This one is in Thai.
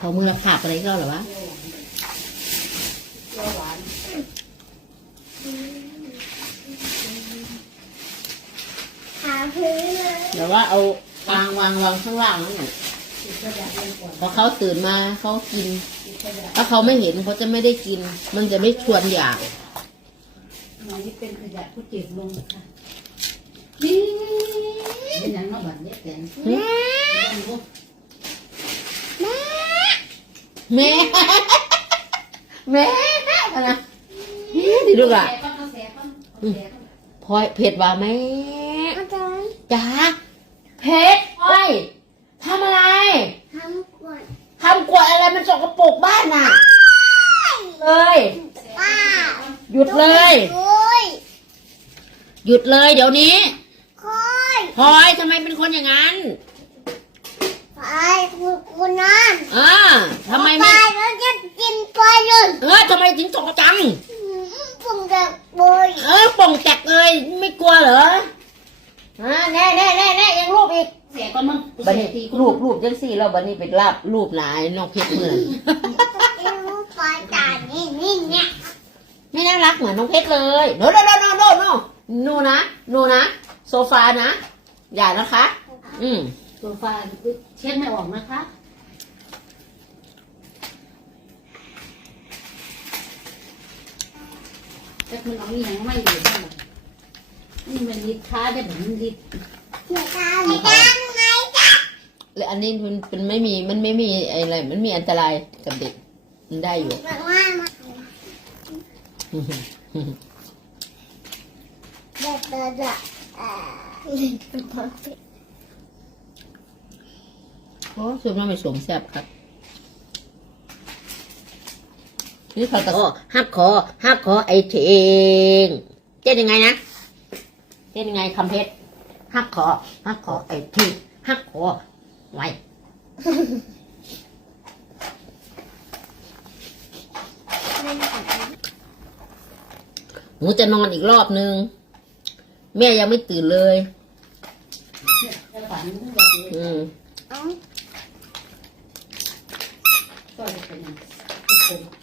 เขามือขาบอะไรก็เหรอวะเปรี้ยวหวานหาพื้นเลยเดี๋ยวว่าเอาวางวางวางข้างล่างนั่นแหละติดกระดาษเรียนก่อนพอเขาตื่นมาเขากินติดกระดาษถ้าเขาไม่เห็นเขาจะไม่ได้กิน มันจะไม่ชวนอยากหน่อยที่เป็นขยะผู้เจ็บลงค่ะนี่เป็นอย่างมาบัดเนี้ยแต่ง หึ ลูก แม่แม่นะดิลูกอะแสบบ้างเขาแสบบ้างเขาแสบบ้างพลอยเผ็ดว่าแม่อาจารย์จ๋าเผ็ดพลอยทำอะไรทำก่อนทำกวดอะไรมันสกปรกบ้านน่ะเลยป้าหยุดเลยโอ้ยหยุดเลยเดี๋ยวนี้คอยพลอยทำไมเป็นคนอย่างนั้น ไปคุณคุณนั่นอ่าทำไมไปไม่แล้วจะกินไปเลยเออทำไมถึงตกจัง ผมจะโบยเออป่องแตกเลย ไม่กลัวเหรออ่าแน่แน่แน่แน่ยังรูปอีกแสบก็มึงบันนี้รูปรูปจังสี่แล้วบันนี้เป็นลาบรูปหนายน้องเพชรเหมือนรู้ไปตานี่นี่เนี่ยไม่น่ารักเหมือนน้องเพชรเลยโนโนโนโนโนโนโนนะโนนะ โซฟานะ อย่านะคะ อืม โซฟาเช็ดไม่ออกนะคะ แต่คุณเอาอย่างไม่ดีเท่าไหร่นี่มันลิดค้าได้เหมือนลิดเดี๋ยวตาไม่ได้ไงจ๊ะและอันนี้มันเป็นไม่มีมันไม่มีอะไร มันมีอันตรายกับเด็ก มันได้อยู่แบบว่ามาเด็ดเด็ดเด็ด อ่าเล่นเป็นคนผิดโอ้ส่วนมากไม่สวมแซบครับนี่เขาตะหักคอหักคอไอ้เทงเต้นยังไงนะเต้นยังไงคำเพชรหักคอหักคอไอ้เทงหักคอไว้หนูจะนอนอีกรอบนึง แม่ยังไม่ตื่นเลยแล้วฝันแบบนี้อืม เอ้า